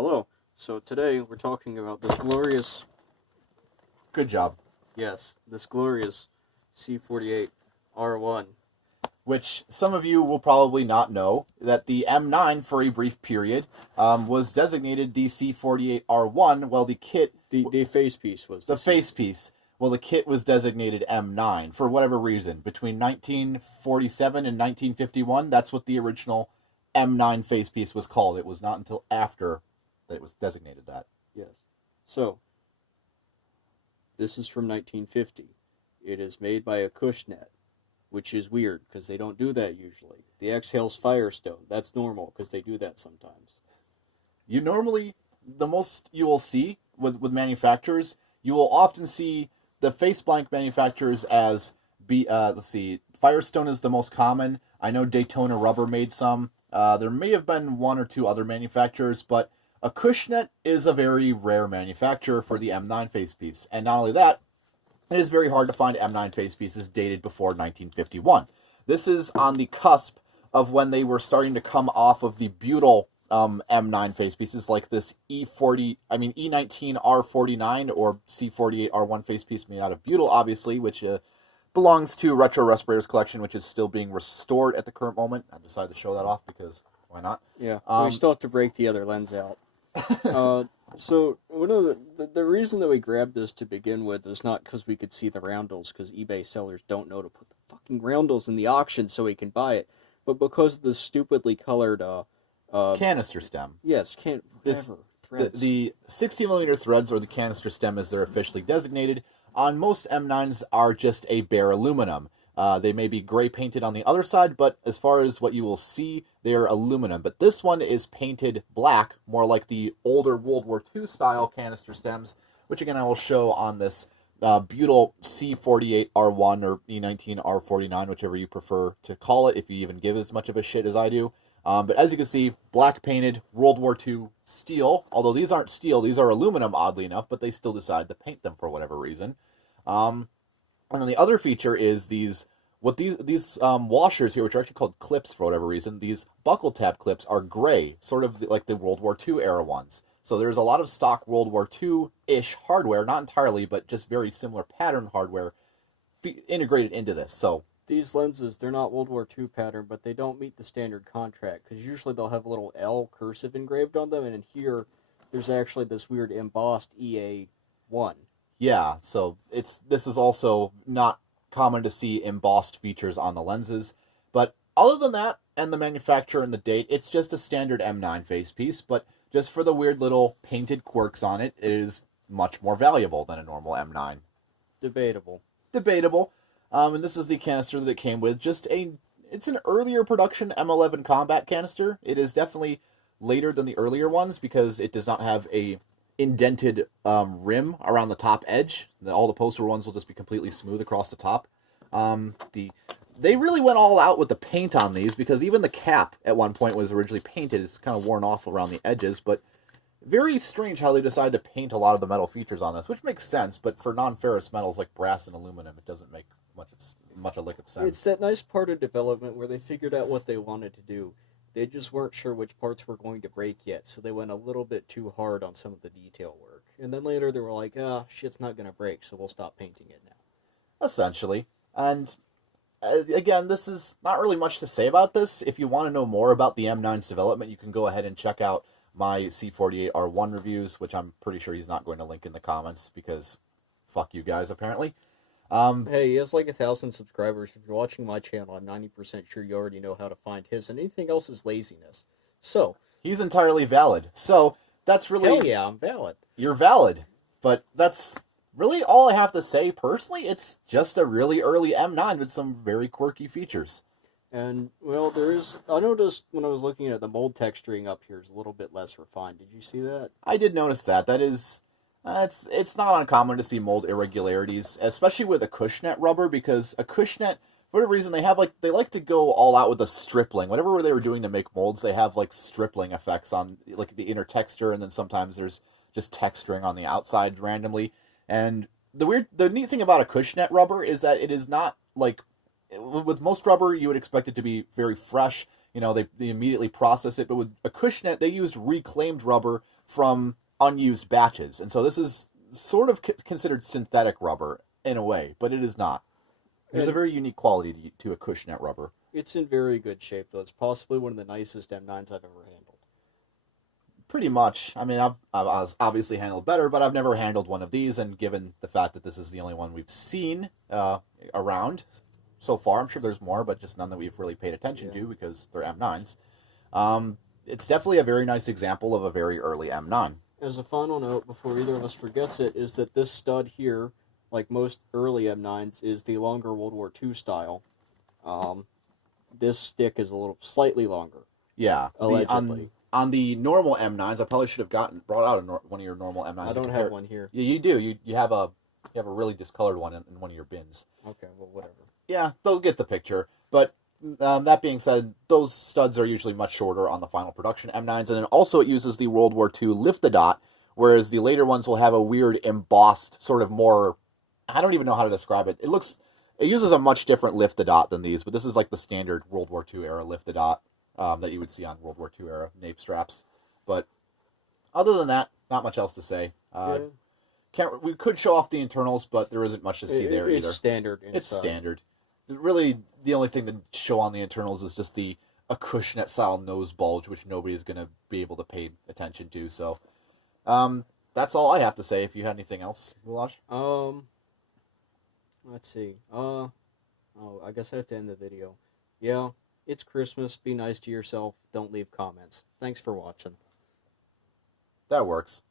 Hello. So today we're talking about this glorious, Good job. this glorious C48R1. Which some of you will probably not know that the M9 for a brief period was designated the C48R1, while the kit, The face piece was the face piece, well, the kit was designated M9 for whatever reason. Between 1947 and 1951, that's what the original M9 face piece was called. It was not until after that it was designated that. Yes. So, this is from 1950. It is made by Acushnet, which is weird because they don't do that usually. The Exhale's Firestone. That's normal because they do that sometimes. You normally, the most you will see with manufacturers, you will often see the face blank manufacturers as, let's see, Firestone is the most common. I know Daytona Rubber made some. There may have been one or two other manufacturers, but Acushnet is a very rare manufacturer for the M9 face piece. And not only that, it is very hard to find M9 face pieces dated before 1951. This is on the cusp of when they were starting to come off of the Butyl M9 face pieces, like this E19R49 or C48R1 face piece made out of butyl, obviously, which belongs to Retro Respirators Collection, which is still being restored at the current moment. I decided to show that off because why not? Yeah, we still have to break the other lens out. So one of the reason that we grabbed this to begin with is not because we could see the roundels, because eBay sellers don't know to put the fucking roundels in the auction so we can buy it, but because of the stupidly colored Canister stem. Yes, threads. The 60mm threads, or the canister stem as they're officially designated, on most M9s are just a bare aluminum. They may be gray painted on the other side, but as far as what you will see, they are aluminum. But this one is painted black, more like the older World War II style canister stems, which again I will show on this butyl C48R1 or E19R49, whichever you prefer to call it, if you even give as much of a shit as I do. But as you can see, black painted World War II steel, although these aren't steel, these are aluminum, oddly enough, but they still decide to paint them for whatever reason. And then the other feature is these washers here, which are actually called clips for whatever reason. These buckle tab clips are gray, sort of like the World War II era ones. So there's a lot of stock World War II-ish hardware, not entirely, but just very similar pattern hardware integrated into this. So these lenses, they're not World War II pattern, but they don't meet the standard contract, because usually they'll have a little L cursive engraved on them, and in here, there's actually this weird embossed EA1. Yeah, so this is also not common to see embossed features on the lenses. But other than that, and the manufacturer and the date, it's just a standard M9 face piece, but just for the weird little painted quirks on it, it is much more valuable than a normal M9. Debatable. And this is the canister that it came with. It's an earlier production M11 combat canister. It is definitely later than the earlier ones because it does not have a indented rim around the top edge. All the poster ones will just be completely smooth across the top. They really went all out with the paint on these because even the cap at one point was originally painted. It's kind of worn off around the edges, but very strange how they decided to paint a lot of the metal features on this, which makes sense, but for non-ferrous metals like brass and aluminum, it doesn't make much a lick of sense. It's that nice part of development where they figured out what they wanted to do. They just weren't sure which parts were going to break yet, so they went a little bit too hard on some of the detail work. And then later they were like, shit's not going to break, so we'll stop painting it now. Essentially. And again, this is not really much to say about this. If you want to know more about the M9's development, you can go ahead and check out my C48R1 reviews, which I'm pretty sure he's not going to link in the comments because fuck you guys, apparently. Hey, he has like 1,000 subscribers. If you're watching my channel, I'm 90% sure you already know how to find his, and anything else is laziness. So he's entirely valid. So that's really... Hell yeah, I'm valid. You're valid. But that's really all I have to say personally. It's just a really early M9 with some very quirky features. And, well, I noticed when I was looking at the mold texturing up here is a little bit less refined. Did you see that? I did notice that. That is... It's not uncommon to see mold irregularities, especially with Acushnet rubber, because Acushnet, for whatever reason, they like to go all out with the stripling. Whatever they were doing to make molds, they have like stripling effects on like the inner texture, and then sometimes there's just texturing on the outside randomly. And the neat thing about Acushnet rubber is that it is not like with most rubber you would expect it to be very fresh. They immediately process it, but with Acushnet they used reclaimed rubber from unused batches. And so this is sort of considered synthetic rubber in a way, but it is not. There's a very unique quality to Acushnet rubber. It's in very good shape, though. It's possibly one of the nicest M9s I've ever handled. Pretty much. I mean, I've obviously handled better, but I've never handled one of these, and given the fact that this is the only one we've seen around so far, I'm sure there's more, but just none that we've really paid attention to because they're M9s. It's definitely a very nice example of a very early M9. As a final note, before either of us forgets it, is that this stud here, like most early M9s, is the longer World War II style. This stick is a little slightly longer. Yeah, allegedly. On the normal M9s, I probably should have brought out one of your normal M9s. I don't have one here. Yeah, you do. You have a really discolored one in one of your bins. Okay, well, whatever. Yeah, they'll get the picture. But that being said, those studs are usually much shorter on the final production M9s, and then also it uses the World War II lift-a-dot, whereas the later ones will have a weird embossed, sort of more, I don't even know how to describe it. It uses a much different lift-a-dot than these, but this is like the standard World War II era lift-a-dot that you would see on World War II era nape straps. But other than that, not much else to say. We could show off the internals, but there isn't much to see there either. It's standard. It's standard. Really, the only thing to show on the internals is just the Acushnet style nose bulge, which nobody is going to be able to pay attention to. So, that's all I have to say. If you had anything else, Gulash? Let's see. I guess I have to end the video. Yeah, it's Christmas. Be nice to yourself. Don't leave comments. Thanks for watching. That works.